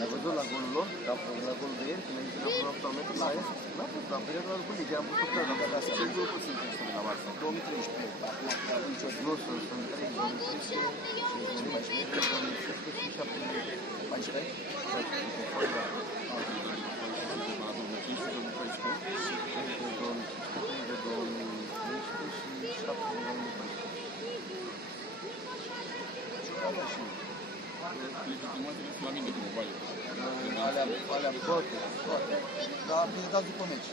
Ai văzut la golul lor? La golul de ieri, când ai intrat la 8 metri la est? N-a fost, la perioada lui Bulic, am văzut că la care ce grupul sunt în la Barça? 2013. Nu, sunt 3, 2013, 2014, 2015 și 2014. Legitimațiile sunt la mine, probabil. Alea toate. Dar mi-le dați după meci.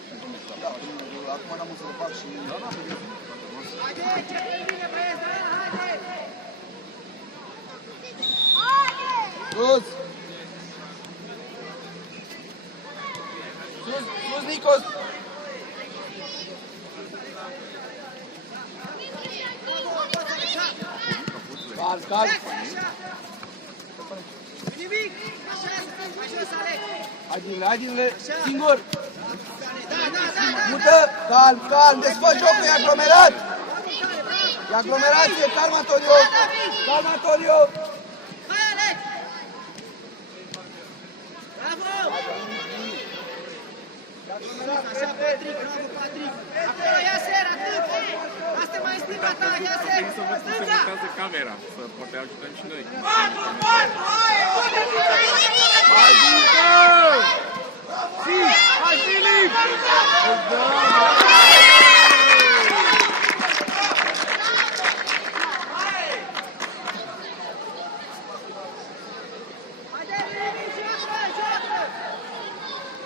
Acum n-am să le fac și... Sus! Sus, Nicos! Calm. Nimic! Așa să aleg! Haide-le, singur! Mută, calm, desfă jocul, e aglomerat! E aglomerație, calm, Antonio! Calm, Antonio! Hai, Alex! Bravo! Așa, Patrick, bravo, Patrick! Acolo, Iaser, atât! Asta mai în stânga ta, Iaser! Să văd cum se montează camera, să poate ajutăm și noi. Hai, Dincă! Hai, Filip!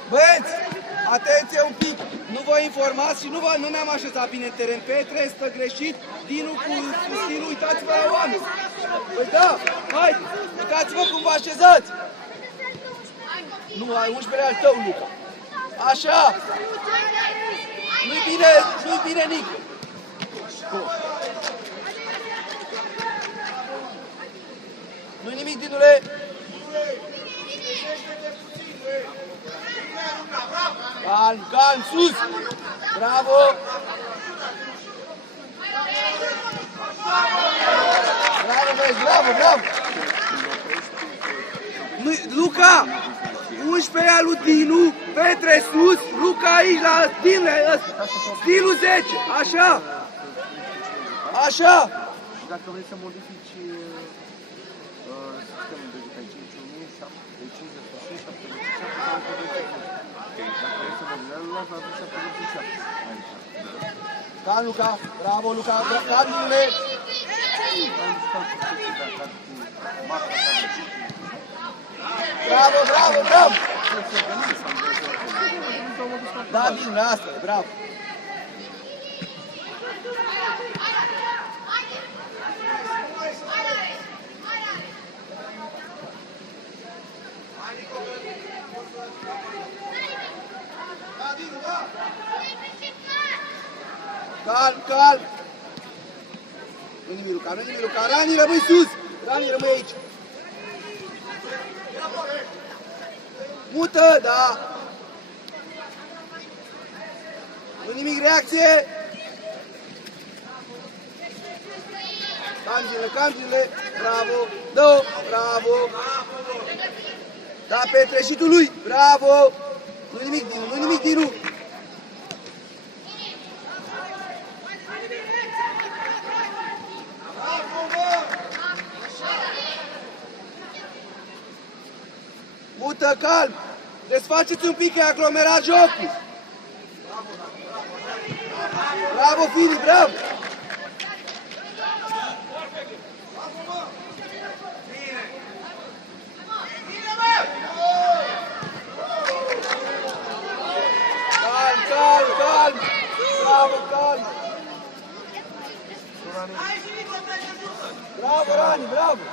Băieți, atenție un pic! Nu vă informați și nu ne-am așezat bine în teren. Petre stă greșit, Dinu cu stilul, uitați-vă la oameni! Păi da, hai, uitați-vă cum vă așezați! Nu, ai 11 al tău, Luca. Așa! Nu-i bine, Nicu. Nu-i nimic, Dinule. Calm, sus! Bravo! Bravo, băieți, bravo! Luca! 11 al lui Dinu, Petre sus, Luca aici la stilul 10, așa! Așa! Și dacă vrei să modifici sistemul de jucai 5-1, 7, dacă vrei să modifici, la 77. Calm, Luca, bravo, Luca, calm, Dinule! Bravo! Da, bine, asta e, bravo! Calm! Nu-i nimic, Luca, Rani, rămâi sus! Rani, rămâi aici! Mută, da! Nu nimic, reacție! Calm-zinle, bravo! Dă-o, bravo! Da, Petre, și tu lui, bravo! Nu nimic, Dinu! Mută, calm! Desfaceți un pic, că e aglomerat jocul! Bravo, Filip, bravo! Calm! Bravo, calm! Bravo, Rani, bravo!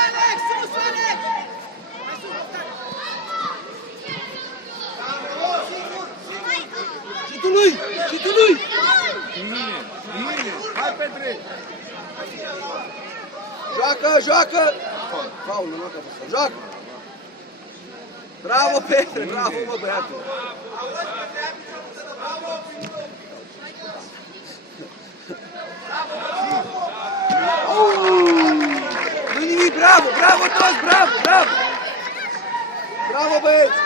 Alex, sus, Alex! Și tu lui! Bine! Hai, Petre! Joacă! Faul, nu că fost. Joacă! Bravo, Petre! Bravo, mă, băiatul! Nu nimic, bravo toți, bravo! Bravo, băieți!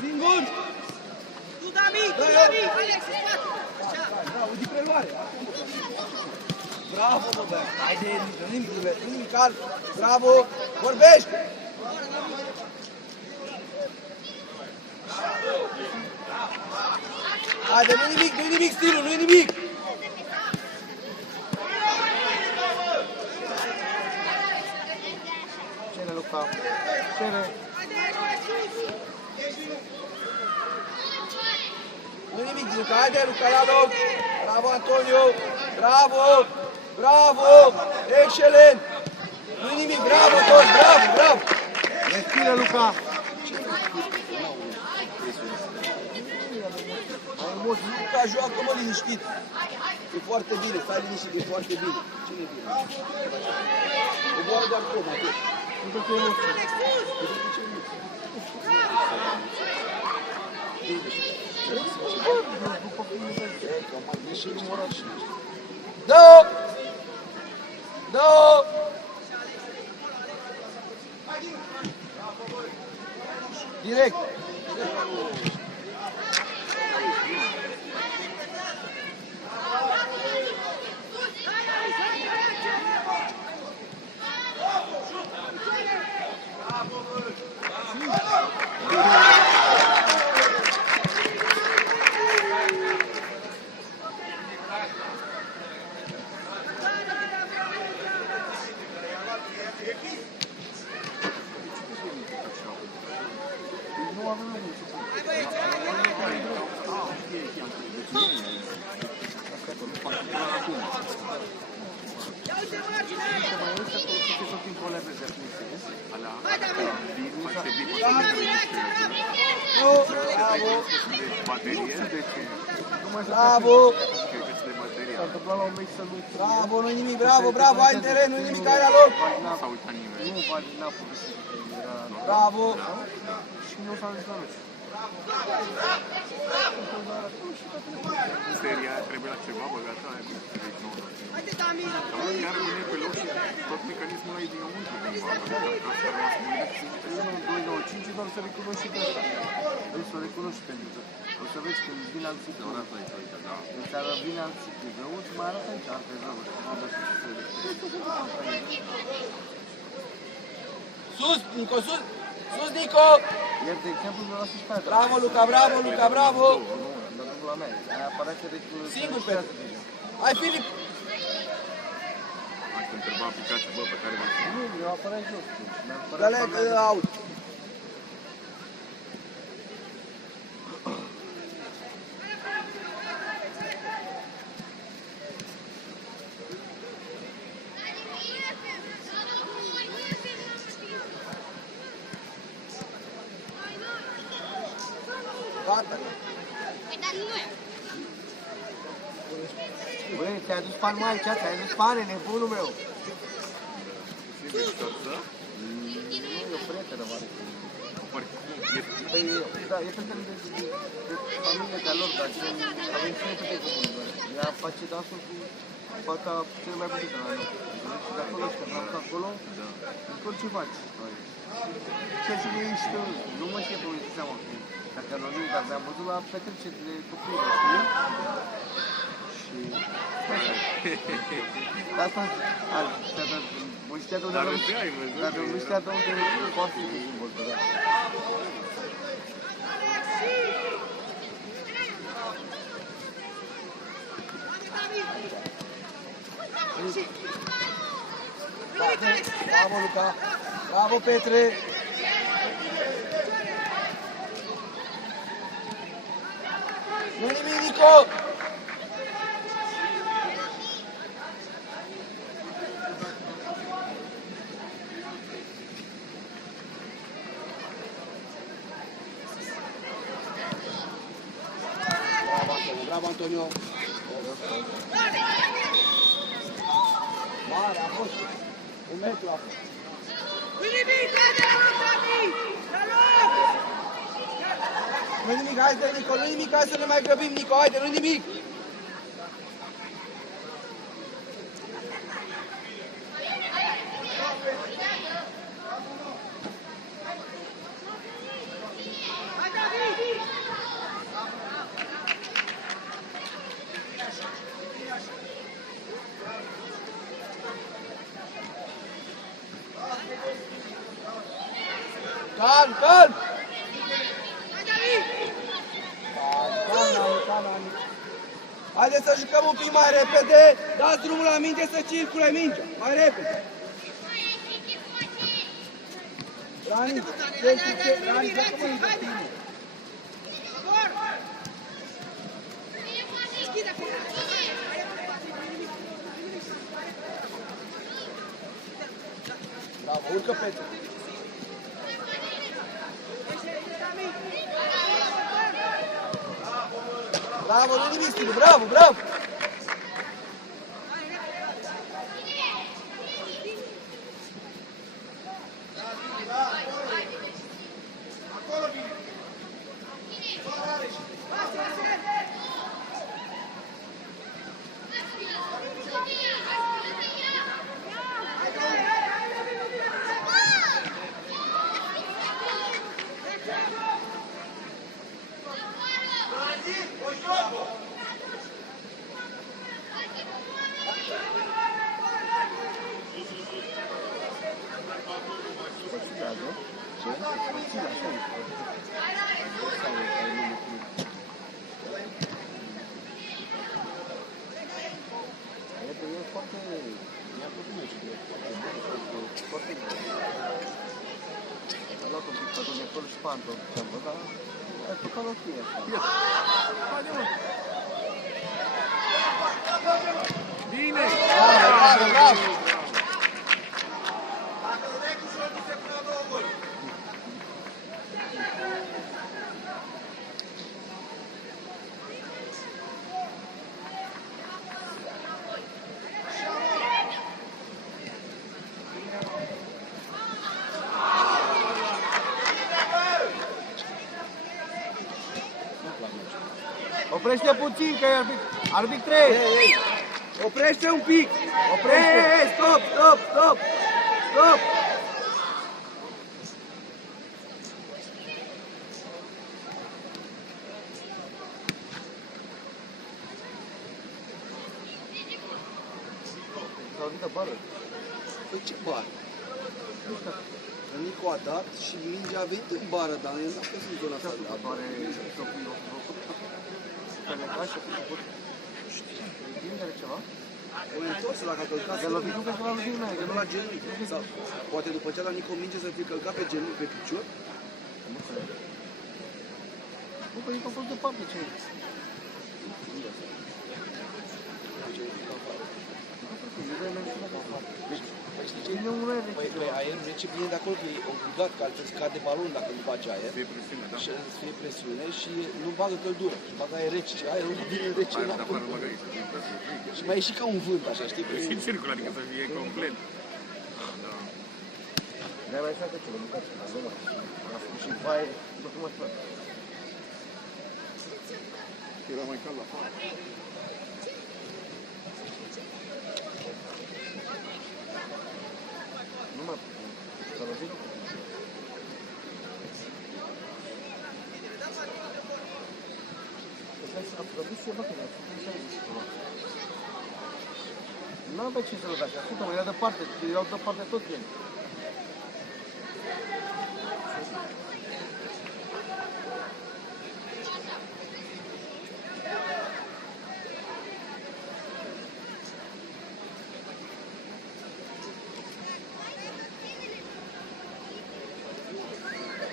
Singur! Tu, David! Tu, David! Alex, în spate! Așa! Bravo, de preluare! Bravo, bă, bă! Haide, nu nimic alt! Bravo! Vorbește! Haide, nu-i nimic stilul, nu-i nimic! Cine, Luca? Cine? Nu nimic, Luca, haide, Luca, la loc! Bravo, Antonio! Bravo! Bravo! Excelent! Nu nimic, bravo toți, bravo, bravo! Respiră, Luca! Luca, joacă, mă, liniștit! E foarte bine, stai liniștit, e foarte bine. Cine e bine? E doar de acum, atât. Dă-o! Dă-o! Direct! Nu avem nimic. Hai, David! Bravo! S-a întâmplat la un meci să nu... Bravo, nu-i nimic, bravo, bravo, ai în teren, nu-i nimic, stai la loc! S-a uitat nimeni. Nu, Vali n-a putut să era... Bravo! Și nu s-a zis la meci. Seria trebuie la ceva băgată, aia cu 39. Haide, Damir! Dar chiar rămâne pe loc și tot mecanismul ăla e dinăuntru cumva. Asta vreau să mă gândesc. 1, 2, 9, 5, doar să recunoști și pe asta. Vrei să o recunoști pentru că o să vezi când vine alt ciclu. Îți vine alt ciclu. Rău, îți mai arată aici, alte rău. Sus, Nico, sus! Sus, Nico! Iar, de exemplu, mi-a luat și pe aia. Bravo, Luca, bravo, Luca, bravo! Nu, dar nu la mea. Aia apărea că Singur pe hai, Filip! Hai să întreba aplicația, bă, pe care v-am Nu, mi-a apărat jos. Dă-le out! Gata! Băi, ți-ai adus bani mai aici, ți-ai adus bani, nebunul meu. Nu, e o prietenă, mare. Păi, da, e pentru de familie de-a lor, dar avem prieteni de comun. Ea face dansul cu fata cel mai bună la noi. Și de acolo, și când am acolo, tot ce faci. Ce să ne ești, nu mă știu cum îți seama. Dacă nu, dar ne-am văzut la petrecerile copiilor, știi? Și... Asta, mă știa de unde am văzut, dar nu știa de unde poate fi învățat. Bravo, Luca! Bravo, Petre! Nu nimic, Nico! Bravo, Antonio! Mare, a fost! Un metru a fost! Nu nimic, haide, Nu-i nimic, haide, Nico, nu-i nimic, hai să ne mai grăbim, Nico, haide, nu-i nimic. Calm, calm! Haideți să jucăm un pic mai repede, dați drumul la minge să circule mingea, mai repede. Rani, Rani, bravo, urcă Petru. Bravo, nu nimic, Stilu, bravo, bravo! Bine! Bravo, bravo! Oprește puțin, că e arbit 3. Ei, oprește un pic! Oprește! Ei, stop, stop, stop! Stop! S-a auzit bară. Păi ce bară? Nico a dat și mingea a venit în bară, dar el n-a fost în zona asta. Apare Sofie, așa, de ceva? O întors la că a călcat De lovit nu că s-a lovit mai, că nu la genunchi. Sau poate după ce a dat Nico minge să fi călcat pe genunchi, pe picior? Nu cred. Nu, că Nico a fost departe ce e. Păi știi ce? Păi aerul rece bine de acolo, că e obligat, că altfel scade balon dacă nu face aer. Fie presiune, da? Și să fie presiune și nu bagă căldură, și bagă aer rece, și aerul vine rece Aerul de înapoi. afară bagă aici, din presă. Și mai e și ca un vânt, așa, știi? Și circul, adică să fie complet. Da. De-aia mai facă ceva, mâncați, la zona. A făcut și baie, după cum aș face. Era mai cald afară. Nu mă, s-a lovit? A produs ceva, că a făcut și ceva. Nu avea ce să lovească, ascultă-mă, era departe, erau departe toți ei.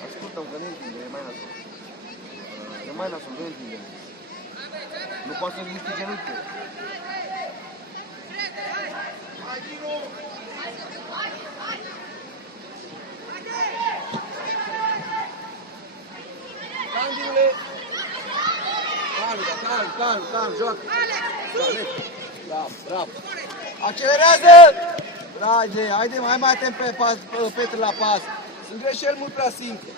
Ascultă-mă, că nu întinde, e mai nasol. E mai nasol, nu întinde. Nu poate să ridice genunchi. Candidule! Calm, joacă! Bravo, bravo! Accelerează! Drage, haide, mai atent pe pas, Petru la pas. Sunt greșeli mult prea simple.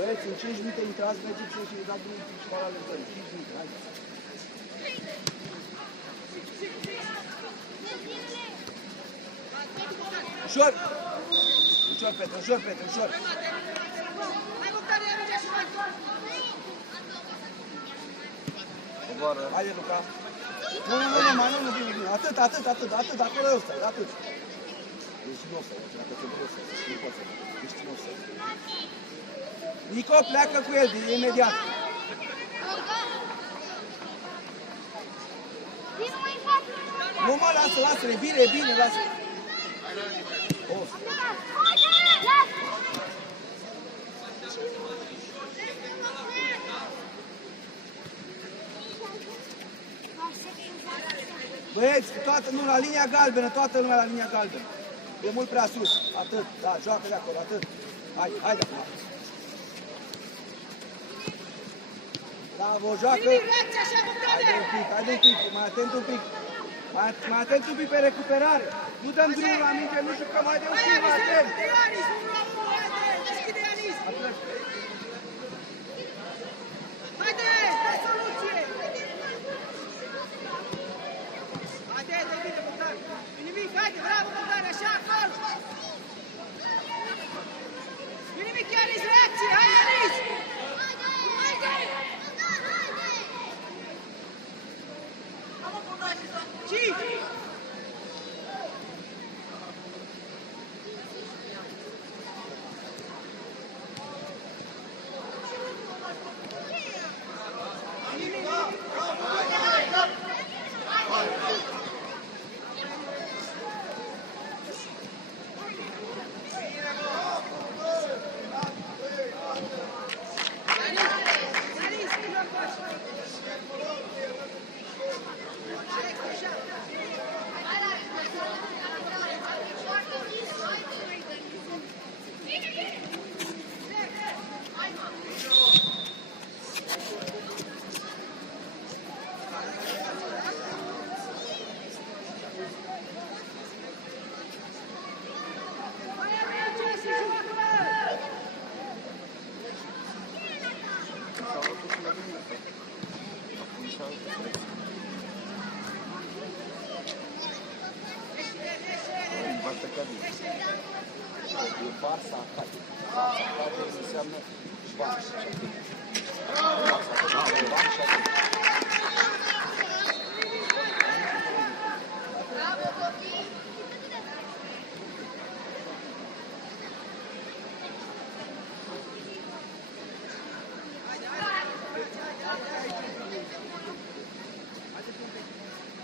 Băieți, în 5 minute intrați, mergeți și dați drumul și la lăsări. 5 minute, haideți. Ușor! Ușor, Petre, ușor, Petre, ușor! Hai, Bogdan, ia mingea și mai. Coboară. Haide, Luca! Nu, bine, atât, acolo e offside, atât. Deci nu offside, dacă te vrei offside, nu poți să ești în offside. Nico, pleacă cu el, imediat. Nu mă, lasă-le, bine, lasă. Offside. Băieți, la linia galbenă, toată lumea la linia galbenă. E mult prea sus, atât, da, joacă de acolo, atât. Haide acum. Bravo, joacă. Haide un pic, mai atent un pic. Mai atent un pic pe recuperare. Nu dăm drumul la minge, nu jucăm, haide un pic, mai atent. Haide, dă soluție! Haide, bine, Bogdan! Nimic, haide, bravo, Bogdan, așa, acolo! Nimic, Ianis, reacție, hai, Ianis! Cinci! Barça atacă. Barça atacă înseamnă Barça. Barça atacă.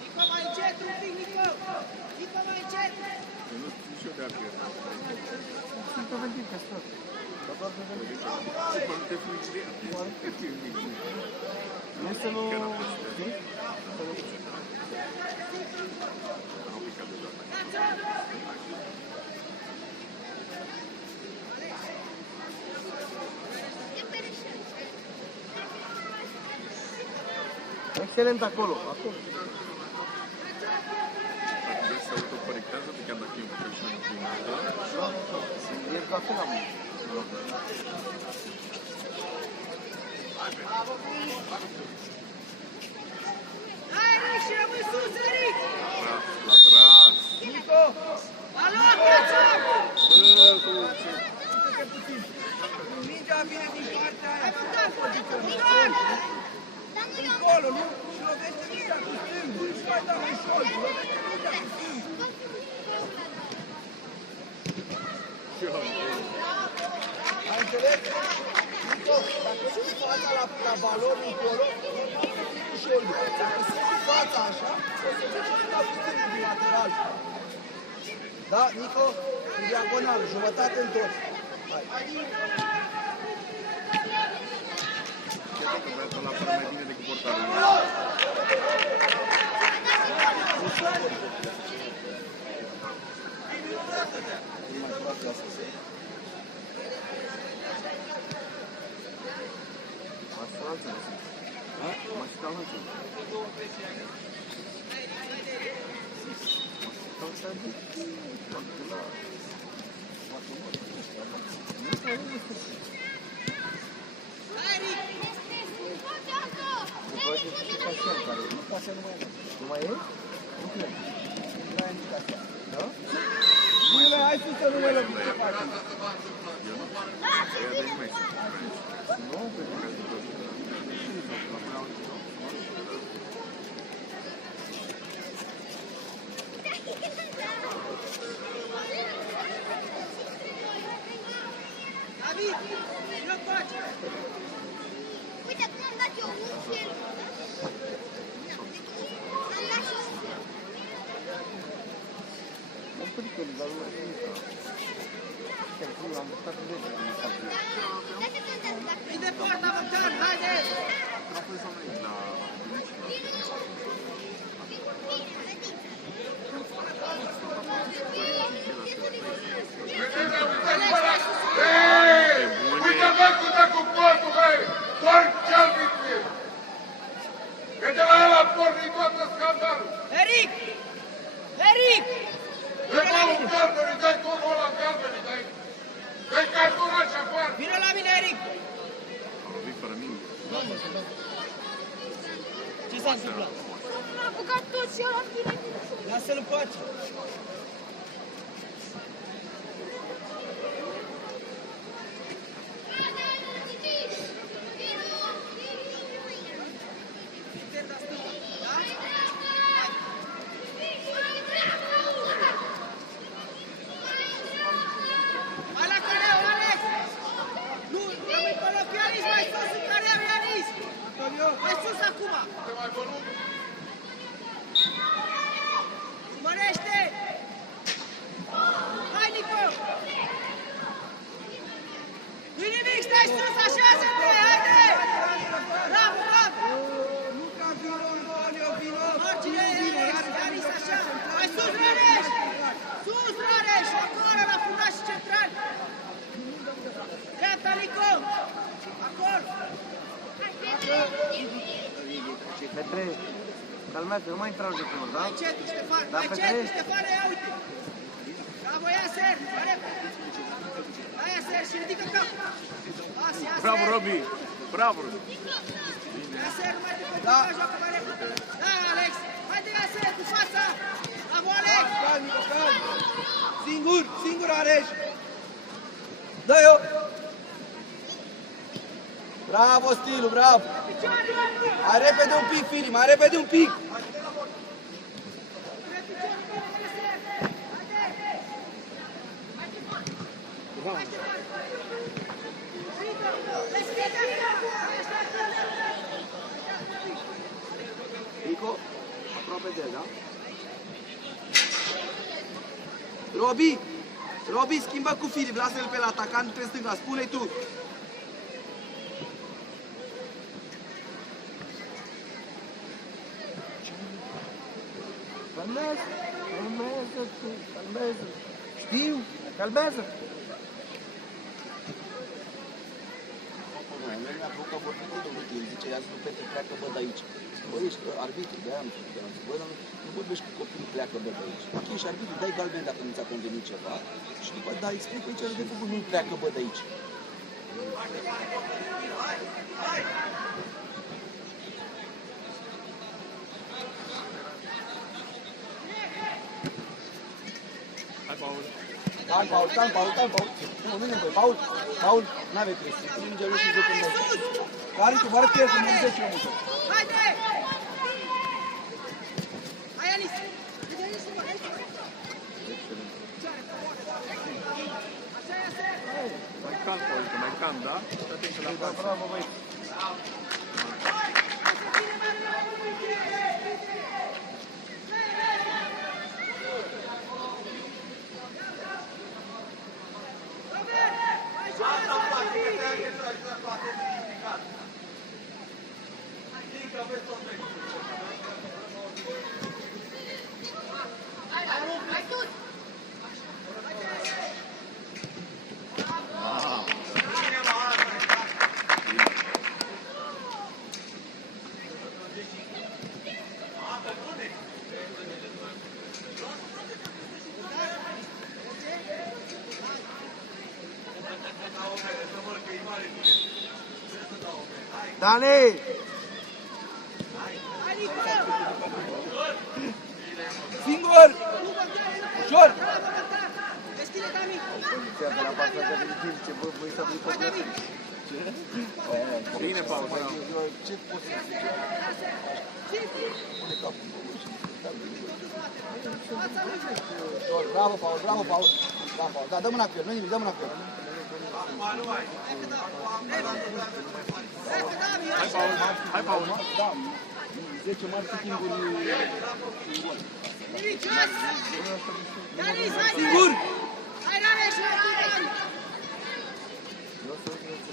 Nico, mai încet un pic, Nico! Nico, mai încet! Eu nu știu nici eu de altfel. Sunt preventiv, ca stat. Dar doar preventiv. Mă te fluizi. Nu să nu... Excelent acolo, acolo. Dacă se autocorectează, chiar dacă e un fel de inclinată. E la fel am. Hai, Rici, rămâi sus, Rici! La tras. Nico! Alo, Cațu! Bă, cu ce... Mingea vine din partea aia. Bogdan! Încolo, nu? Și lovește mingea cu stângul. Și mai dau ușor. Lovește mingea cu stângul. Ai înțeles? Nico, dacă ții fața la balon încolo, e mai ușor. Dacă ții fața așa, o să duci la stângul din lateral. Da, Nico? În diagonală, jumătate întors. Hai. Cred că vrea să la apără mai bine decât portarul. Nu se poate. E mai proastă asta. Mascalanță, nu sunt. Mascalanță. Mascalanță. Hai, Ric! După ce Casian, care nu Casian nu mai e? Nu cred. Nu ai indicația. Da? Bine, hai sus să nu mai lovim ce faci. Nu, cred că David, vină coace! Uite, cum am dat eu un film. Am dat și un film. am putut că dar nu mai e nimic. Chiar că am stat în rege, am stat în rege. Dă-te să te dacă Prinde poarta, Bogdan, haide! Uite, bă, cu dă cu portul, băi! Doar ce-al victim! Că de la el a pornit toată scandalul! Eric! Eric! Dă-i balul în galben, îi dai turul ăla în galben, îi dai! Dă-i cartonaj afară! Vino la mine, Eric! Am lovit fără minge. Ce s-a întâmplat? m-a băgat toți eu la tine. Lasă-l în pace! Interda stângă, da? Hai la careu, Alex! Nu, rămâi pe loc, Ianis, mai sus în careu, Ianis! Mai sus acum! Mărește! Hai, Nico! Nu-i nimic, stai sus, așează-te, haide! Bravo, bravo! Luca, vino, Antonio, vino! Margine, Ianis, așa! Mai sus, Rareș! Sus, Rareș! Acolo, la fundaș central! Dreapta, Nico! Acolo! Petre, calmează, nu mai intrau de acolo, da? Mai încet, Ștefan! Da, Mai Petre. încet, Ștefan, ia uite! Bravo, ia ser! Mai repede! Hai, ia ser și ridică capul! Las, ia Bravo, ser! Robi! Bravo! Ia ser, mai departe, Da. joacă mai repede! Da, Alex! Haide, ia ser, cu fața! Bravo, Alex! Calm, Nico, calm! Singur, singur, Areș! Dă-i-o! Bravo, Stilu, bravo! Mai repede un pic, Fili, mai repede un pic! Nico, aproape de el, da? Robi! Robi, schimbă cu Filip, lasă-l pe la atacant pe stânga, spune-i tu! Calmează, calmează, calmează. Știu, calmează. El mi-a făcut că a vorbit cu domnul, el zice, ia să Petre, pleacă, bă, de aici. Bă, ești arbitru, de-aia am spus, bă, dar nu vorbești cu copilul, pleacă, bă, de aici. Ok, ești arbitru, dai galben dacă nu ți-a convenit ceva și după, da, explică ce are de făcut, nu pleacă, bă, de aici. Hai, Paul! Calm, Paul, calm, Paul, calm, Paul. Nu, nu, nu, Paul, Paul, n-ave presiune, tu mingea lui și de când Cari, tu mare pierdă, nu 10 minute. Haide! Hai, Ianis! Așa, ia ser! Mai calm, Paul, mai calm, da? Și atenție la Da, față. bravo, băi. Mai sus. Dani! Singur! Ușor! Deschide, Dami! Poliția de la partea de Vitiv, ce bă, voi s-a dus Hai, Dami! Bine, Paul, bravo. Ce pot să zic? Bravo, Paul, bravo, Paul. Bravo, Paul. Da, dă mâna cu el, nu nimic, dă mâna cu el. Hai, Paul, hai, Paul. Da, 10 marketinguri. Nimic, jos! Ianis, hai! Singur! Hai, Rareș, hai, Dani!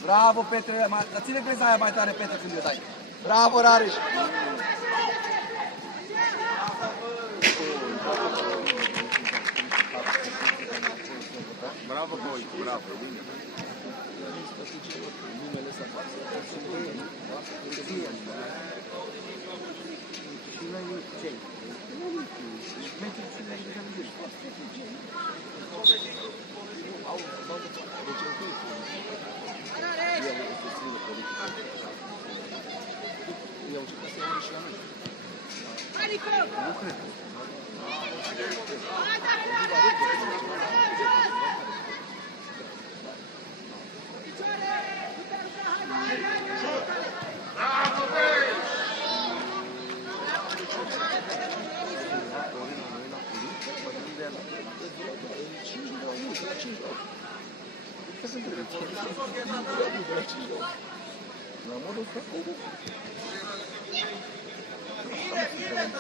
Bravo, Petre! Ține creza aia mai tare, Petre, când o dai. Bravo, Rareș! Bravo, Boy, bravo. Bine. Hai, Nico! Hai, Dani, Bravo, băi!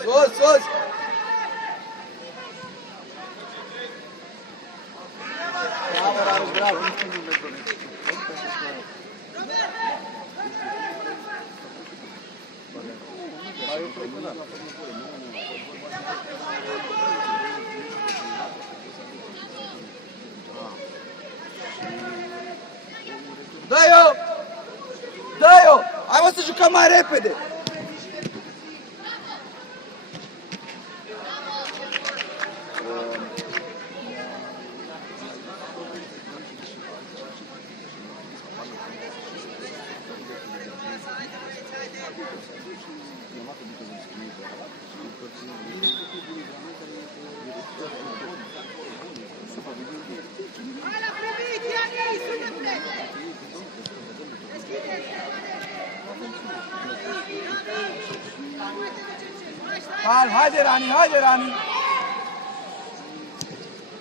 Sus, sus! Bravo, Rareș, bravo! Dă-i-o! Dă-i-o! Hai mă să jucăm mai repede! Hai la primit, Ianis, unde Deschide! Cal, haide Rani, haide Rani!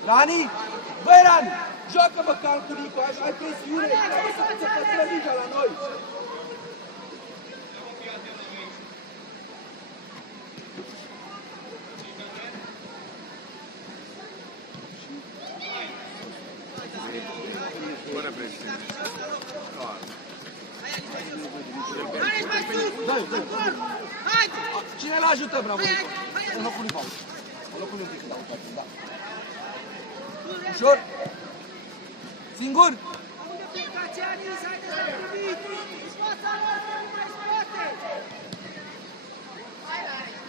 Rani! Băi Rani! Joacă măcar cu Nico, ai presiune! Să păstră mingea la noi! Fără presiune. Rareș, mai sus! Acolo! Haide! Cine l-ajută, bravo? Hai! În locul lui Paul. În locul lui Nico, da. Ușor! Singur! Unde plecați, Ianis? Haide la primit! În fața noastră, nu mai spate! Hai, Rareș!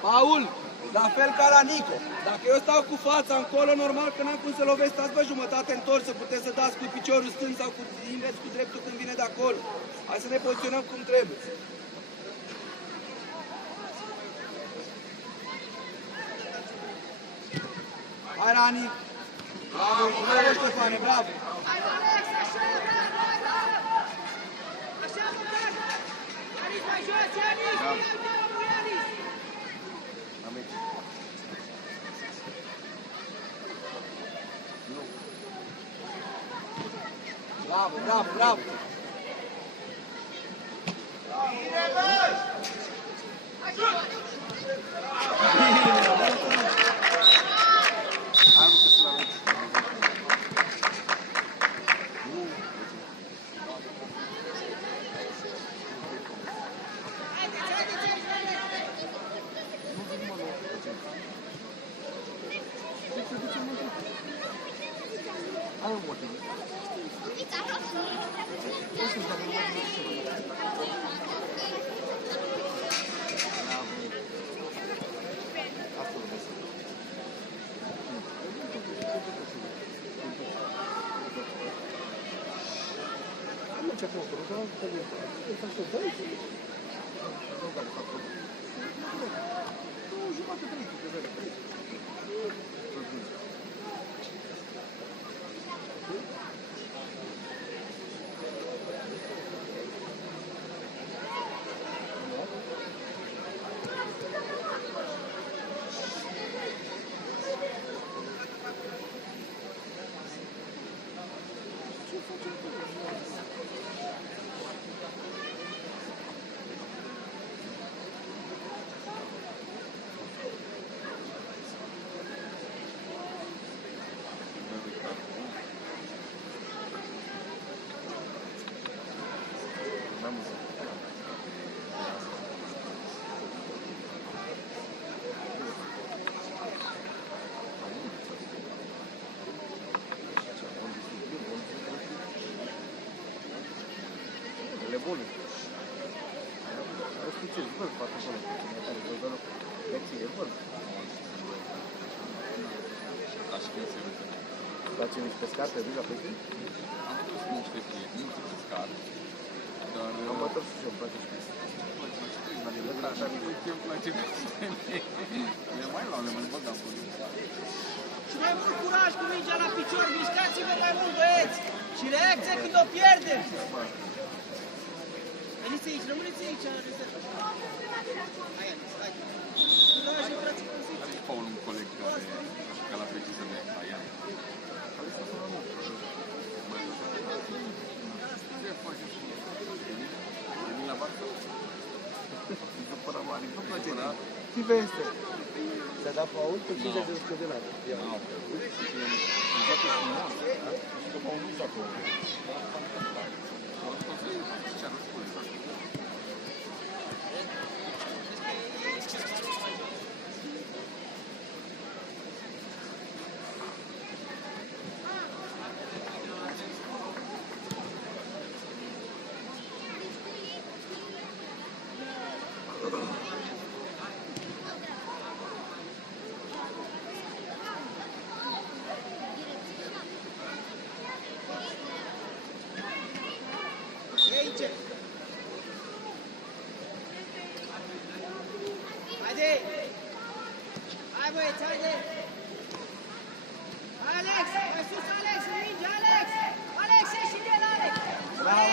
Paul, la fel ca la Nico. Dacă eu stau cu fața încolo, normal că n-am cum să lovesc, stați bă jumătate întors, să puteți să dați cu piciorul stâng sau cu invers, cu dreptul când vine de acolo. Hai să ne poziționăm cum trebuie. Hai Rani! Bravo, bravo Ștefane, bravo! Hai, Alex, așa, bravo! Așa, măcar! Ianis, mai jos, Ianis! Ianis! Bravo, bravo, bravo! Haideți, Ai un motiv. Nu știu dacă nu mai știu. Asta urmează. Nu ce acolo, că nu să fac să dai și... Nu care fac o... Nu, jumătate de litru, de vere. Le bune. Asta ce văd, fac acolo. Care vă dă lecție, văd. Aș fi să văd. Face niște pescar pe Vila pe zi? Am dus niște prieteni, niște pescari. Dar... Am bătut și eu, îmi place și mie. Dar îmi place pe le mai luam, le mai băgam pe Și mai mult curaj cu mingea la picior, mișcați-vă mai mult, băieți! Și reacția când o pierdem! Veniți aici, rămâneți aici, în rezervă. Hai, Alex, hai. Curajul, frate, cum zici? Are Paul un coleg care a jucat la preciză de Aia. Ce face? Veni la Barca? După la mare, nu place nimic. Tive este. S-a dat Paul cu 50 de dolari. Ia. Nu. Îmi joacă frumos. Și că Paul nu joacă. Ce ar spune? Aici! Haide! Hai băieți, haide! Alex! Mai sus, Alex! În minge, Alex! Alex, ieși de el, Alex! Bravo,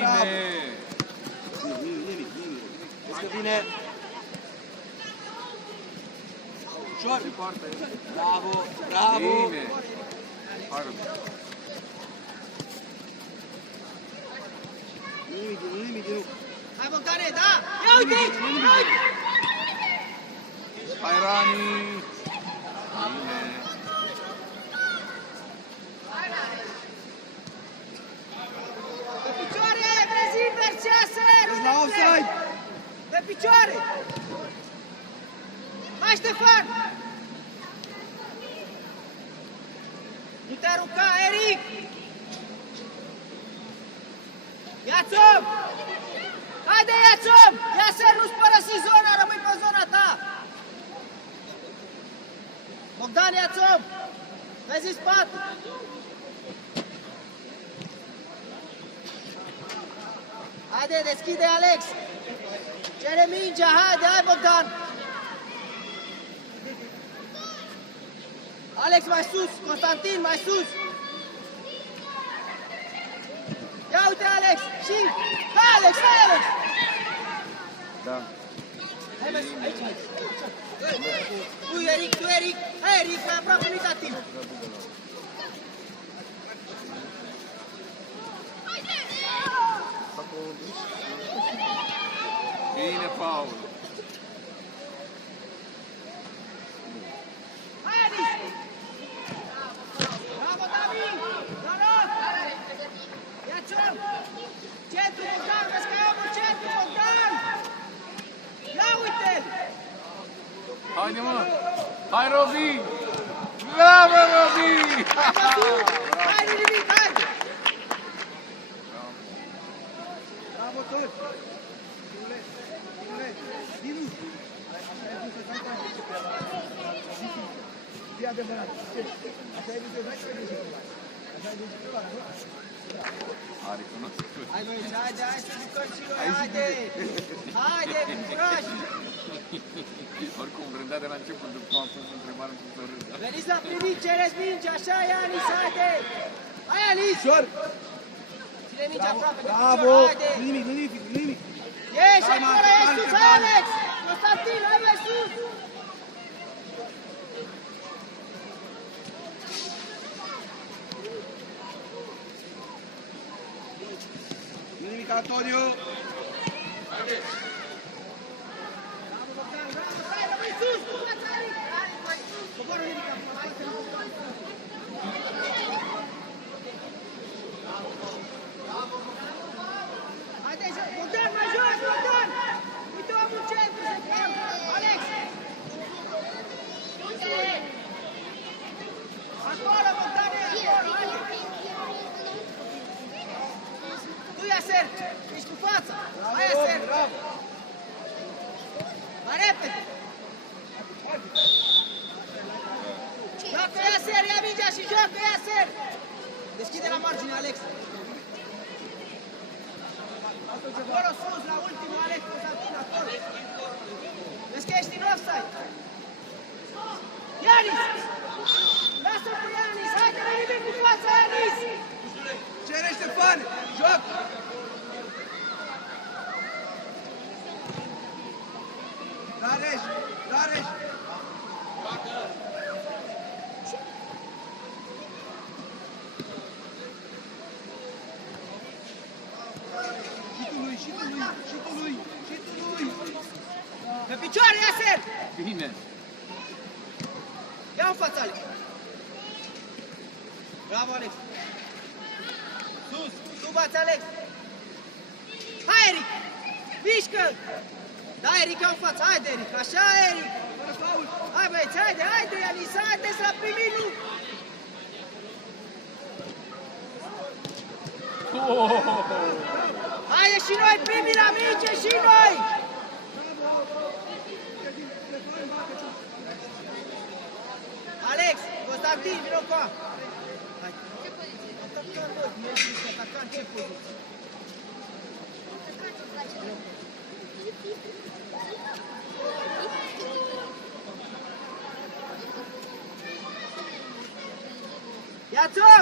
bravo! Nimic. Vezi că vine... Ușor! Bravo, bravo! Bine! Hai, Radu. Nimic din nu. Hai, Bogdane, da! Ia uite aici! Ia uite! Hai, Rani! Bine! Pe picioare! Vezi invers, iasă! Ești la offside! Pe picioare! Hai, Ștefan! Nu te arunca, Eric! Ia-ți-om! Haide, ia-ți-om! Iaser, nu-ți părăsi zona, rămâi pe zona ta! Bogdan, ia-ți-om! Vezi spate! Haide, deschide, Alex! Cere mingea, haide, hai, Bogdan! Alex, mai sus! Constantin, mai sus! Ia uite, Alex! Și... Hai, Alex! Hai, Alex! Da. Hai, mai sus! Aici, aici! Tu, Eric! Tu, Eric! Hai, Eric! Mai aproape nu-i dat timp! Fac o biș. Bine, Paul! Hai, Anis! Bravo, David! Noroc! Ia-ți-o! Centru, Bogdan! Vezi că ai omul centru, Bogdan! Ia uite-l! Haide, mă! Hai, Robi! Bravo, Robi! Hai, Are cunoscut. Hai băieți, haide, hai să jucăm și noi, haide! Haide, cu curaj! Oricum, rândea de la început, după am pus întrebare, am pus să râd. Veniți la primit, cereți minge, așa, Ianis, haide! Hai, Alice! Ușor! Ține mingea aproape de Bravo! picior, haide! Nu nimic, nu nimic, nu nimic. Ieși Hai, acolo, Marta, ieși Marta, sus, Marta. Alex! Constantin, hai mai sus! Nu nimic, Antonio. Bravo, Bogdan, bravo, stai, mai sus! Cu fața, Alice! Coboară nimic acolo, hai să nu... Haide, jos, Bogdan, mai jos, Bogdan! Uite omul centru, se cam! Alex! Acolo, Bogdan, e acolo, haide! Tu, Iaser, ești cu fața! Hai, Iaser! Bravo! Mai repede! Joacă, Iaser, ia mingea și joacă, Iaser! Deschide la margine, Alex! Acolo sus, la ultimul, Alex, Constantin, acolo! Vezi că ești în offside! Ianis! Lasă-l cu Ianis! Hai că nu nimic cu fața, Ianis! Cere Ștefan! Joacă! Rareș! Rareș! Și tu lui, și tu lui, și tu lui, și tu lui! Pe picioare, Iaser! Bine. Ia-o în fața, Alex! Bravo, Alex! Sus! Tu bați, Alex! Hai, Eric! Mișcă! Da, Eric, ia-o în față! Haide, Eric! Așa, Eric! Hai, băieți, haide, haide, Ianis! Haideți la primit, nu! Haide și noi, primii la minge, și noi! Alex, Constantin, vino cu a! Hai! Atacan, bă, nu ești atacan, ce poziție? Ia-ți-o!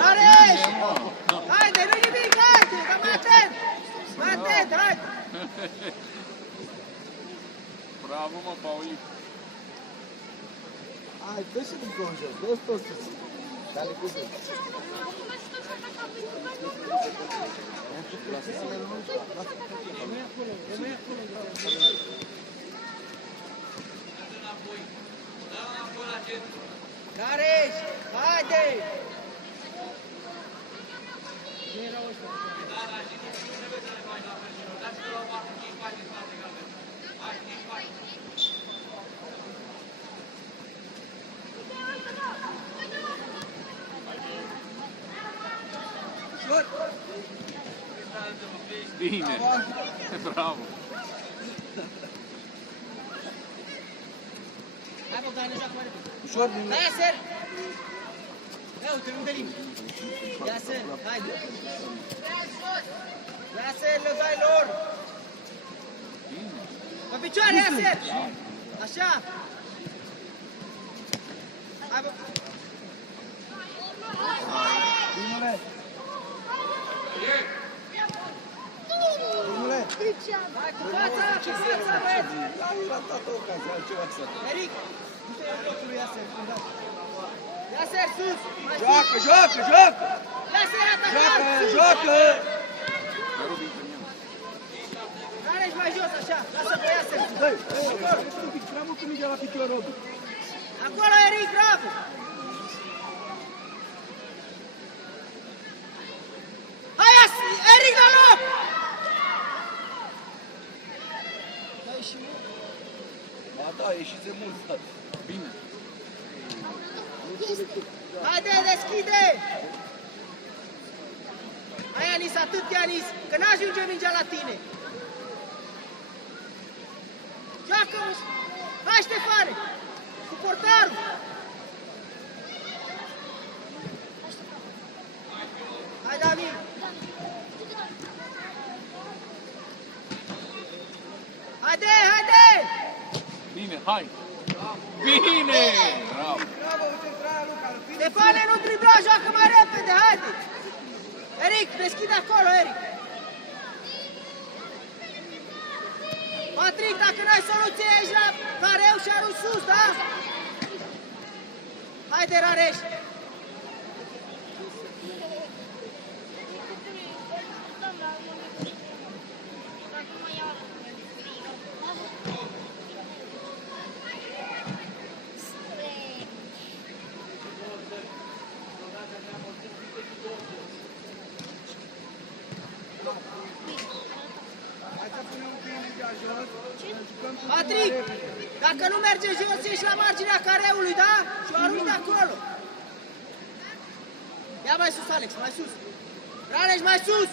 Rareș! Haide, nu nimic, haide, dar mai atent! Mai atent, haide! Bravo, mă, Paulic. Hai, dă și din conjur, dă-ți tot sus. Dale cu zi. Lasă-ți-le în urmă, Rareș, haide! Ușor! Bine. Bravo. Hai, Bogdan, joacă mai repede. Ușor din... Hai, Iaser! Ia uite, unde limbi? Iaser, haide! Iaser, le dai lor! Pe picioare, Iaser! Așa! Hai, bă! Binule! Binule! Hai, cu fața, băieți! L-ai ratat o ocazie, altceva să... Eric, du-te în locul lui Iaser, fundat. Iaser, sus! Mai Joacă, sus! joacă, joacă! Iaser, atacat! Joacă, Sus! joacă! Dar Rubin pe mine. Care-și mai jos, așa? Lasă pe Iaser! Dă-i, un pic, prea mult cu mingea la picior, Robi. Acolo, Eric, bravo! Hai, Eric, la loc! Dai și mult. Ba da, ieșiți mult, da. Bine. Haide, deschide! Hai, Anis, atât, Anis, că n-ajunge mingea la tine. Joacă-mă! Hai, Ștefane! Cu portarul! Hai, David! Haide, haide! Bine, hai! Bine! Bravo! Bravo, centrarea, Luca! Ștefane, nu dribla, joacă mai repede, haide! Eric, deschide acolo, Eric! Patrick, dacă n-ai soluție aici la Careu și arunci sus, da? Haide, Rareș! Hai să punem un pic mingea jos, să jucăm cu Patrick, dacă nu merge jos, ești la marginea careului, da? Și o arunci de acolo. Ia mai sus, Alex, mai sus. Rareș, mai sus.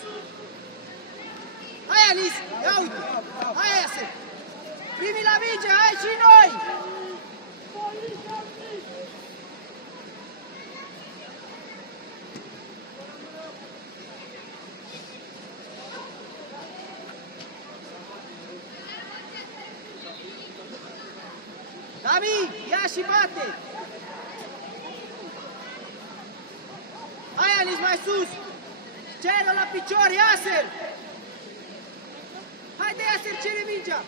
Hai, Anis, ia uite. Hai, Iase. Primii la minge, hai și noi. David, ia și bate! Hai, Anis, mai sus! Cere la picior, Iaser! Haide, Iaser, cere mingea!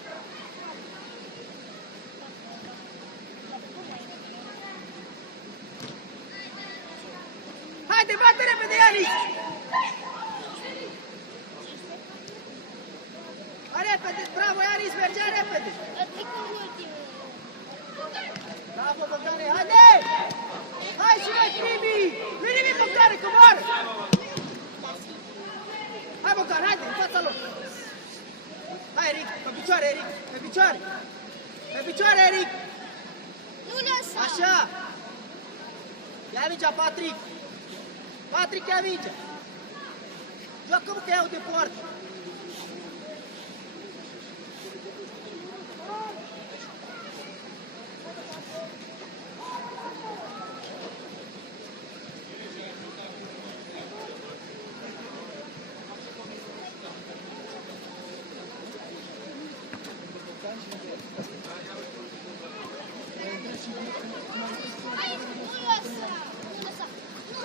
Haide, bate repede, Anis! Hai repede, bravo, Anis, mergea repede! Bravo, Bogdane, haide! Hai și noi primii! Nu-i nimic, Bogdane, coboară! Hai, Bogdane, haide, în fața lor! Hai, Eric, pe picioare, Eric, pe picioare! Pe picioare, Eric! Nu lăsa! Așa! Ia mingea, Patrick! Patrick, ia mingea! Joacă-mă că iau de poartă!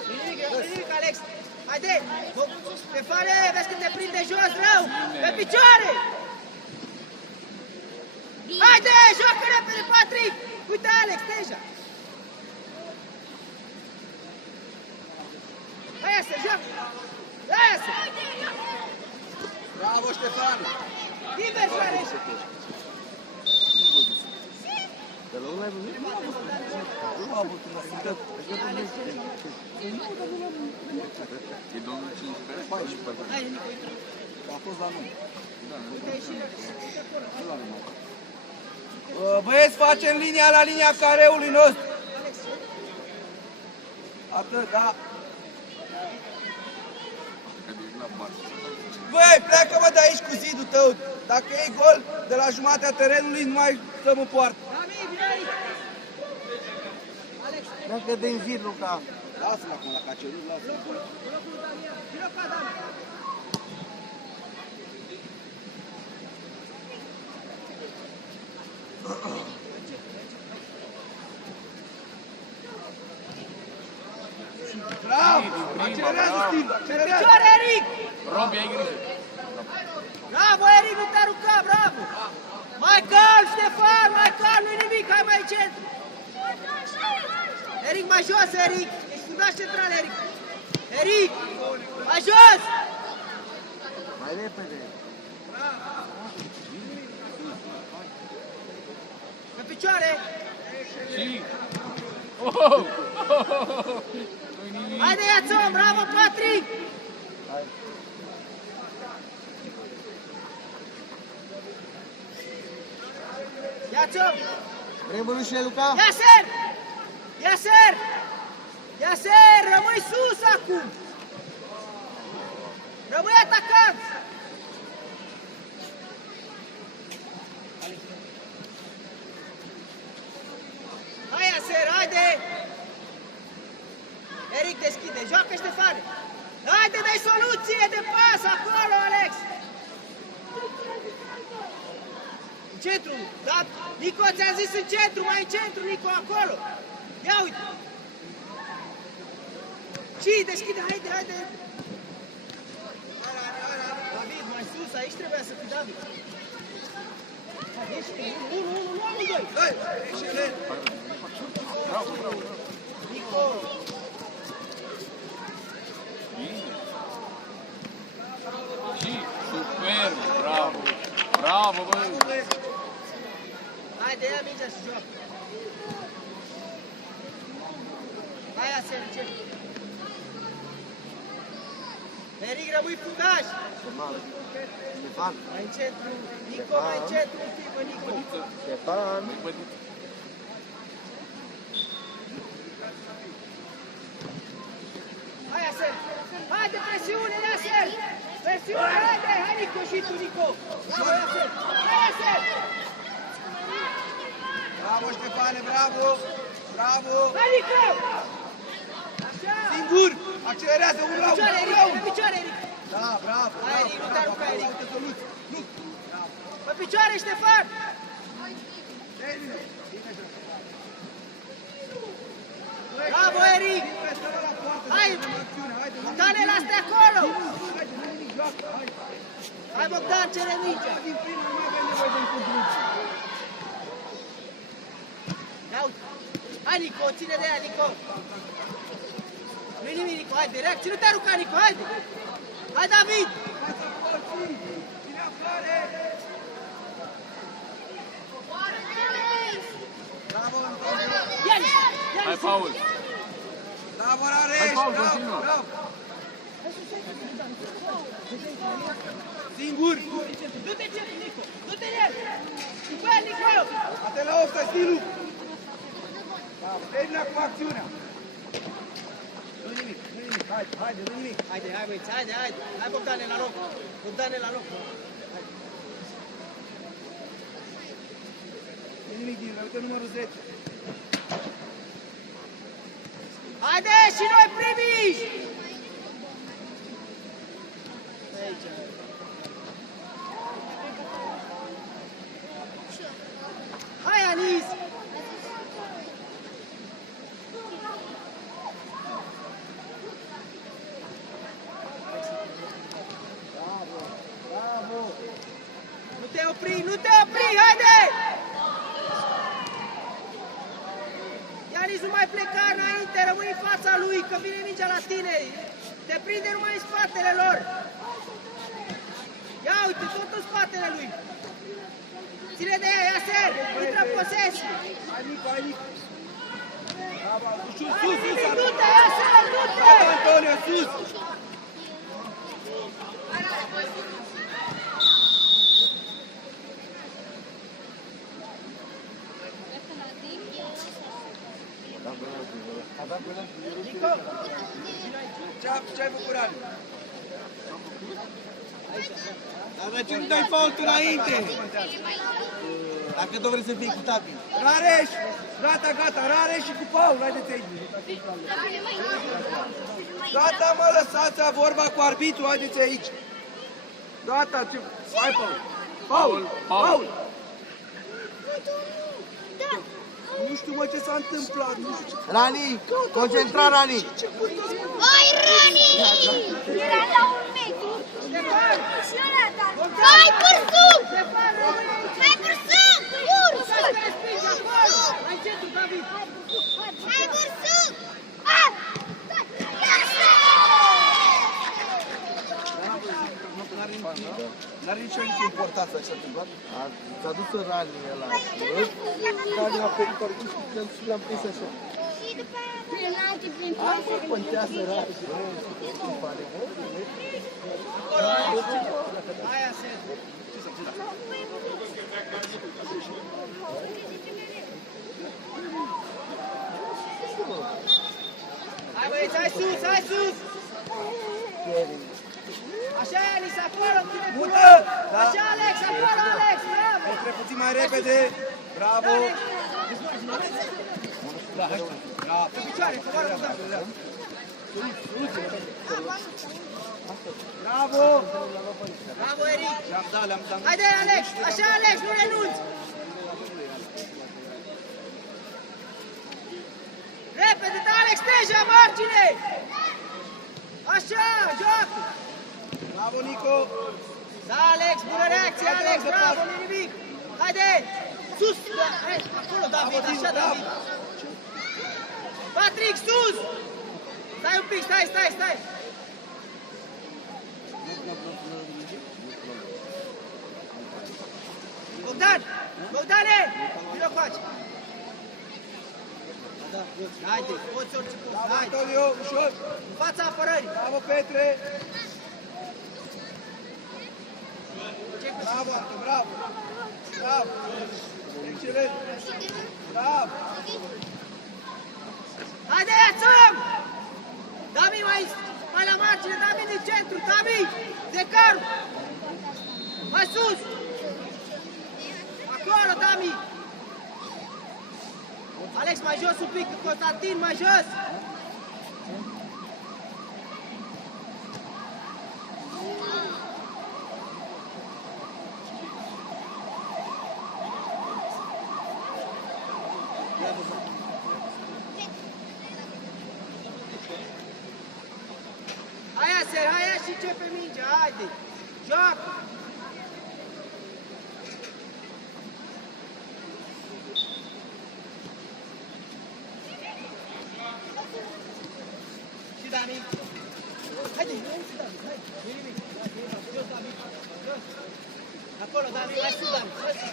Nimic, Alex! Haide! Ștefane, vezi că te prinde jos rău! Pe picioare! Haide, joacă repede, Patrick! Uite, Alex, deja! Hai, Iase, joacă! Hai, Iase! Bravo, Ștefane! Invers, Alex! De la unul ai văzut? Nu a avut un asistentă. E domnul 15? 14. Hai, Nico, uite! A fost la noi. Uite aici, Nu la numai. Băieți, facem linia la linia careului nostru. Atât, da. Că ești la bar. Băi, pleacă-mă de aici cu zidul tău. Dacă e gol de la jumatea terenului, nu mai stăm în poartă. David, vine aici! Alex, Dacă din zid, Luca. Lasă-l acum la Cacerul, lasă-l. locul Damian! Vino cu Adam! Bravo! Accelerează, Steve! Accelerează! Picioare, Eric! Robi, ai grijă! Bravo, Eric, nu te arunca, bravo! Mai calm, Ștefan, mai calm, nu-i nimic, hai mai centru! Eric, mai jos, Eric! Ești fundaș central, Eric! Eric! Mai jos! Mai repede. Pe picioare! Și... Oh! Nu-i nimic! Haide, ia-ți-o, bravo, Patrick! Hai. Ia-ți-o! Treburile, Luca. Iaser! Iaser! Iaser, rămâi sus acum! Rămâi atacant! Hai, Aser, haide! Eric deschide, joacă Ștefane! Haide, dai soluție de pas acolo, Alex! În centru, da? Nico, ți-am zis în centru, mai în centru, Nico, acolo! Ia uite! Și deschide, haide, haide! David, mai sus, aici trebuia să fii David. Ești, unu, amândoi! Hai, excelent! Bravo, bravo, bravo. Nico! Și superb, bravo. Bravo, bă. Haide, ia mingea și joacă! Hai, Aser, încep! Eric, rămâi fundaș! Ștefan, Mai în centru, Nico, mai în centru, un pic, bă, Nico! Ștefan. Hai, Aser! Haide, presiune, Aser! Presiune, haide! Hai, Nico, și tu, Nico! Bravo, Aser! Hai, Aser! Bravo, Ștefane, bravo! Bravo! Hai, Nico! Așa! Singur! Accelerează unul la Picioare, unul! Eric, pe picioare, Eric! Da, bravo! Hai, Eric, nu te arunca, Eric! Uite soluții! Nu! Pe picioare, Ștefan! Termină! Bine, joc! Bravo, Eric! Stă la poartă, Hai! dăm acțiune, haide! Bogdan, lasă-te acolo! Haide, nu nimic, joacă, hai! Hai, Bogdan, cere mingea! Din prima nu mai avem nevoie de incontribuție! Ia uite! Hai, Nico, ține de ea, Nico! Nu-i nimic, Nico, haide, reacție, nu te arunca, Nico, haide! Hai, David! Fața porții! Cine apare? Bravo, Antonio! Ianis! Hai, Ianis! Paul. Bravo, Rareș! Hai, Paul, Bravo, continuă. bravo! Singur! Du-te, Nico! Du-te, el! Cu el, Nico! Ate la ofta, stilul! Bravo, termină cu acțiunea! Nu nimic, haide, nu nimic! Haide, hai, băieți, haide! Hai, Bogdane, la loc! Bogdane, la loc! Nu nimic din rău, uite numărul 10! Haide, și noi primii! Aici. Hai, Anis! Bravo! Nu te opri, haide! Ianis, nu mai pleca înainte, rămâi în fața lui, că vine mingea la tine. Te prinde numai în spatele lor. Ia uite, tot în spatele lui. Ține de ea, Iaser, intră în posesie. Hai, Nico, hai, Nico! Bravo, sus, Hai, sus, sus! du-te, Iaser, du-te! Bravo, Antonio, sus! Nico, Ce-ai făcut, Rani? Dar ce nu dai faultul înainte? Dacă tot vrei să fii echitabil. Rareș! Gata, Rareș și cu Paul, haideți aici. Gata, mă, lăsați vorba cu arbitru, haideți aici. Gata, ce... Hai, Paul! Paul! Nu știu, mă, ce s-a întâmplat, nu știu ce... Rani, concentra, Rani. Hai, Rani! Era la un metru. Hai, Pârsuc! Hai, Pârsuc! Pârsuc! hai, centru, David! Hai, Pârsuc! Ah! N-are nicio importanță ce s-a întâmplat. S-a dus în Rani ăla. Rani a pericol și l-am prins așa. Și după aia prin Asta contează Rani. Hai, Aser! Hai, băieți, hai sus! Așa, Ianis, acolo, tine cu Mută! loc. Da. Așa, Alex, acolo, Alex, bravo! Petre, puțin mai repede. Bravo. Da, hai, bravo. Pe picioare, coboară cu capul. Bravo. Bravo, Eric! Le-am dat, le-am dat. Haide, Alex! Așa, Alex, nu renunți! Repede, da, Alex, trece la margine! Așa, joacă! Bravo, Nico. Da, Alex, bună reacție, Alex, bravo, nu nimic! Haide! Sus! Da, hai, acolo, David, așa, David! Patrick, sus! Stai un pic, stai! Bogdane! Ce faci? Haide, poți orice poți, Bravo, haide! Antonio, ușor. În fața apărării! Bravo, Petre. Bravo, Anton, bravo. Bravo. Excelent. Bravo. Haide, iațăm! Dami mai la margine, Dami din centru, Dami! De carul! Mai sus! Acolo, Dami! Alex, mai jos un pic, Constantin, mai jos! Hai și începe mingea, haide! Joacă! Și Dani! Haide! Hai! Nu nimic! Jos, Dani! Jos! Acolo, Dani! Hai sus, Dani! Hai sus!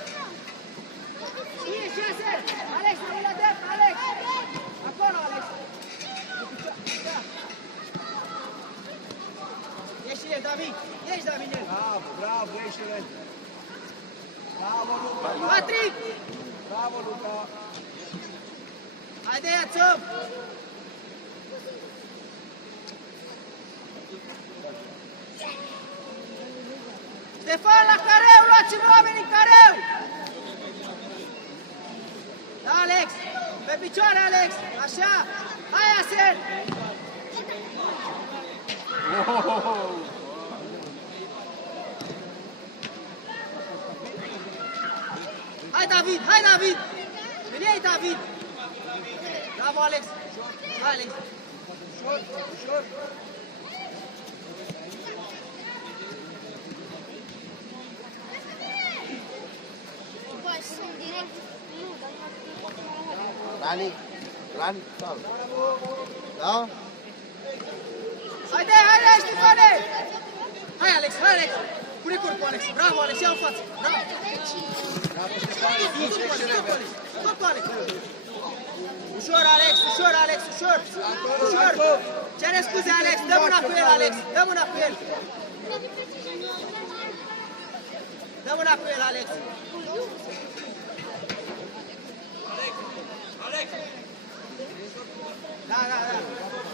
Ieși, iese! Alex, mai la dreapta, Alex! Acolo, Alex! Ieși el, David! Ieși, David, el! Bravo, excelent. Bravo, Luca. Patrick! Bravo, Luca. Haide, iațăm! Ștefan, la careu! Luați-vă oamenii în careu! Da, Alex! Pe picioare, Alex! Așa! Hai, Asen! Hai, David! Hai, David! Vine-i, David! Bravo, Alex! Hai, Alex! Ușor, ușor. Sunt direct. Nu, dar nu Rani, stai. Da? Haide, Ștefane! Hai, Alex, Pune corpul, Alex. Bravo, Alex, ia-o în față. Bravo. Bravo, Ștefane. Excelent. Tot, Alex. Ușor, Alex, ușor. Cere scuze, Alex. Dă mâna cu el, Alex. Dă mâna cu el, Alex. Da.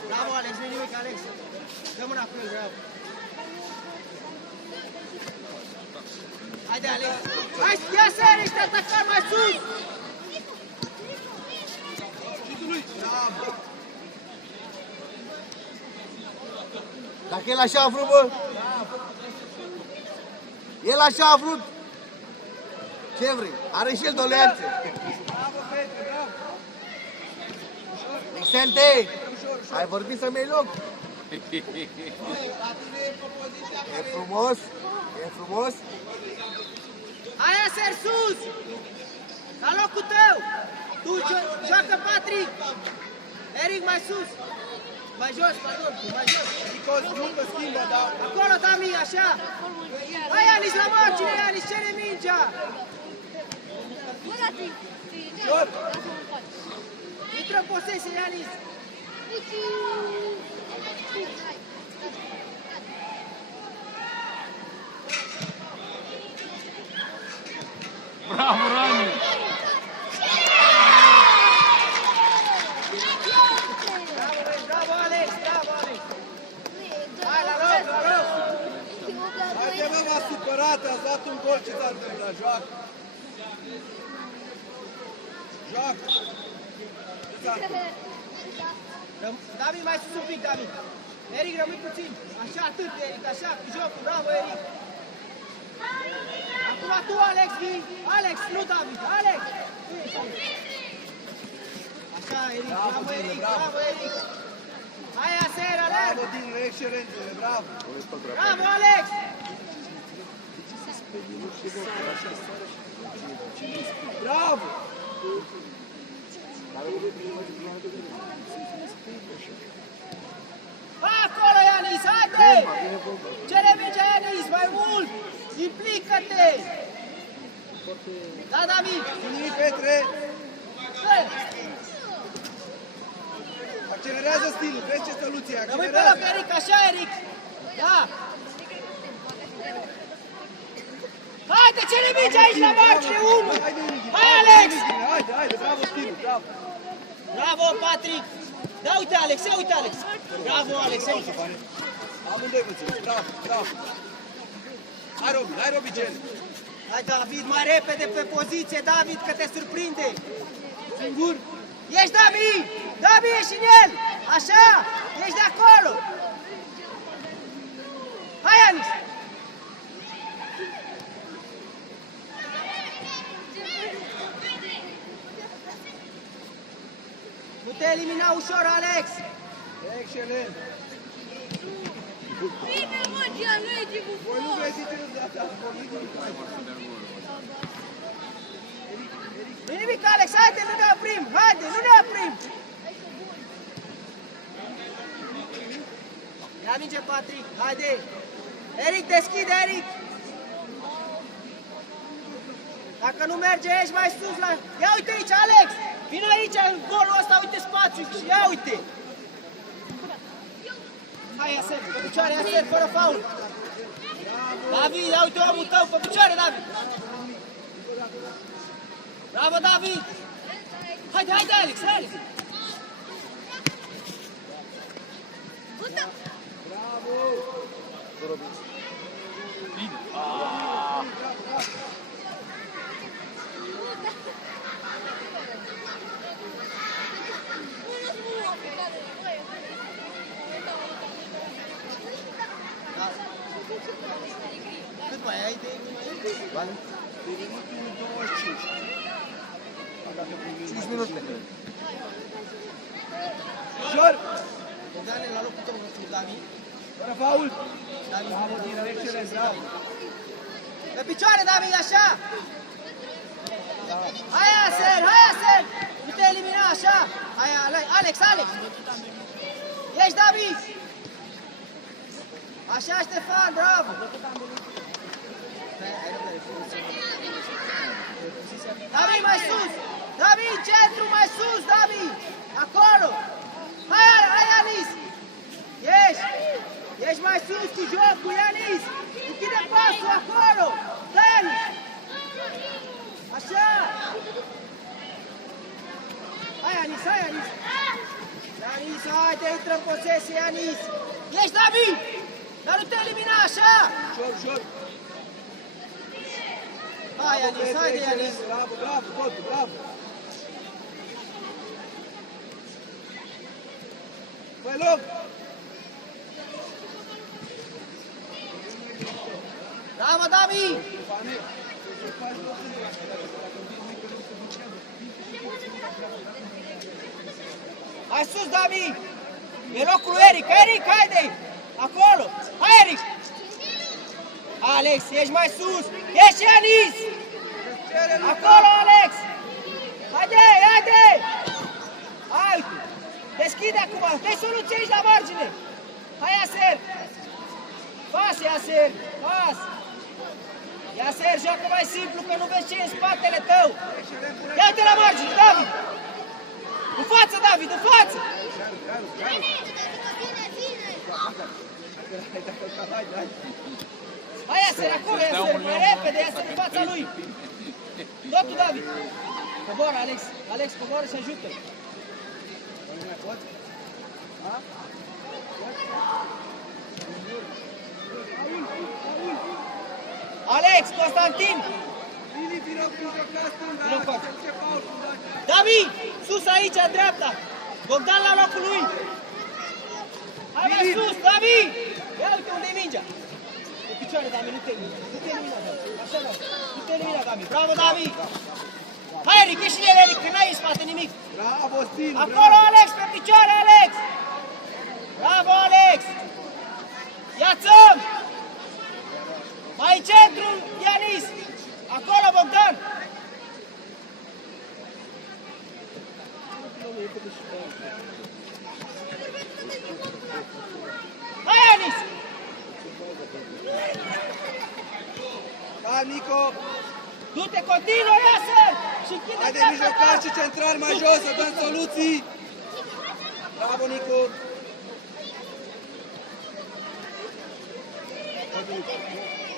Bravo, Alex, nu-i nimic, Alex. Dă mâna cu el, bravo. Haide, Alex. Hai, ia seara, ești atacat mai sus. Dacă el așa a vrut, bă? El așa a vrut. Ce vrei? Are și el doleanțe. Bravo, Petre, bravo. Vicente, ai vorbit să-mi iei loc? E frumos. Hai, Aser, sus. La locul tău. Tu joacă, Patrick. Eric, mai sus. Mai jos. Nico, nu mă schimbă, da. Acolo, Dami, așa. Hai, Ianis, la margine, Ianis, cere mingea. Ușor. Intră în posesie, Ianis. Bravo, Rani! Bravo, Alex. Hai, la loc. frate, ați dat un gol, ce s-a întâmplat? Joacă! Joacă! Ce s-a întâmplat? David, mai sus un pic, David. Eric, rămâi puțin. Așa, atât, Eric, așa, cu jocul. Bravo, Eric. Acum tu, Alex, vii. Alex, nu David. Alex. Așa, Eric, bravo, Eric, bravo, Eric. Hai, Aser, alerg. Bravo, din excelențele, bravo! Bravo, Alex. Bravo! Acolo, Ianis, haide! Cere mingea, Ianis, mai mult! Implică-te! Da, David! Vini, Petre! Stai! Accelerează stilul, vezi ce soluție, Rămâi pe loc, accelerează! Eric, așa, Eric! Da! Haide, cere mingea aici la margine, 1! Hai, Alex! Haide, haide, bravo, stilul, bravo! Bravo, Patrick! Da, uite, Alex, ia uite, Alex! Bravo, Alex, aici! Amândoi mulțumesc, bravo, bravo! Hai, Robi, gel! Hai, David, mai repede pe poziție, David, că te surprinde! Singur! Ești, David! David, ești în el! Așa! Ești de acolo! Hai, Anis! Nu te elimina ușor, Alex! Excelent! Bine, mă, Gianluigi, cu Voi nu vreți să ați pornit nimic. Nu nimic, Alex, haide, nu ne oprim! Haide, nu ne oprim! Ia minge, Patrick, haide! Eric, deschide, Eric! Dacă nu merge, ești mai sus la... Ia uite aici, Alex! Vino aici, în golul ăsta, uite spațiu și ia uite! Hai, Aser, pe picioare, Aser, fără faul! David, ia uite omul tău, pe picioare, David! Bravo, David! Haide, haide, Alex, Alex! Cât mai ai de... 5 minute. Ușor! Bogdane, la locul tău, David. Fără faul! David, Bravo, din excelent, bravo! pe picioare, David, așa! Hai, Aser, hai, Aser! Nu te elimina, așa! Hai, Alex, Alex! Ești, David! Așa, Ștefan, bravo! David, mai sus! David, centru, mai sus, David! Acolo! Hai, hai, Ianis! Ești! Ești mai sus cu jocul, Ianis! Închide pasul acolo! Da, Ianis! Așa! Hai, Ianis, hai, Ianis! Ianis, haide, intră în posesie, Ianis! Ești, David! Dar nu te elimina, așa! Ușor, ușor! Hai, Ianis, haide, Ianis! Bravo, bravo, totul, bravo! Păi loc! Bravo, David! Hai sus, David! E locul lui Eric! Eric, haide! Acolo! Hai, Eric! Alex, ești mai sus! Ești Ianis! Acolo, Alex! Haide, haide! Hai, uite! Deschide acum! Dă-i soluție aici la margine! Hai, Aser! Pas, Aser! Pas! Aser, joacă mai simplu, că nu vezi ce e în spatele tău! Ia uite la margine, David! În față, David, în față! Hai, Aser, acolo, Aser, mai repede, Aser, în fața lui! Totul, David! Coboară, Alex! Alex, coboară și ajută! Nu mai poți? Da? Alex, Constantin! Lili, vină cu mijloca stânga, Vină încoace. ce faul, David, sus aici, în dreapta! Bogdan la locul lui! Hai mai sus, David! Ia uite unde e mingea! Pe picioare, David, nu te elimina. Nu te elimina, David. Așa, David. Nu te elimina, David. Bravo, David! Hai, Eric, ieși de el, Eric, că n-ai în spate nimic. Bravo, Stinu, Acolo, bravo. Alex, pe picioare, Alex! Bravo, Alex! Ia-ți-mi! Mai în centru, Ianis! Acolo, Bogdan! Hai, Ianis! Da, Nico. Du-te, continuă, Iasă! Și închide Haide, dreapta mijlocaș ta! și central mai jos, să dăm soluții. Bravo, Nico.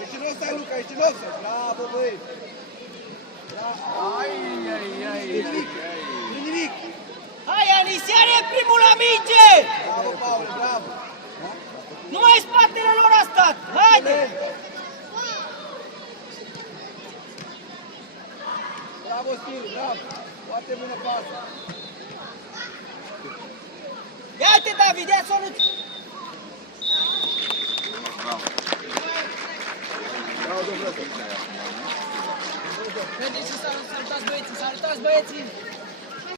Ești în offside, Luca, ești în offside. Bravo, băi. Ai, ai, ai, Nu nimic, nu nimic. Hai, Ianis, iar e primul la minge! Bravo, Paul, bravo. Numai spatele lor a stat! Haide! Bravo, Stinu, bravo. Foarte bună pasă. Ia-te, David, ia soluții! Bravo, domnule. Haideți să salutați băieții, salutați băieții!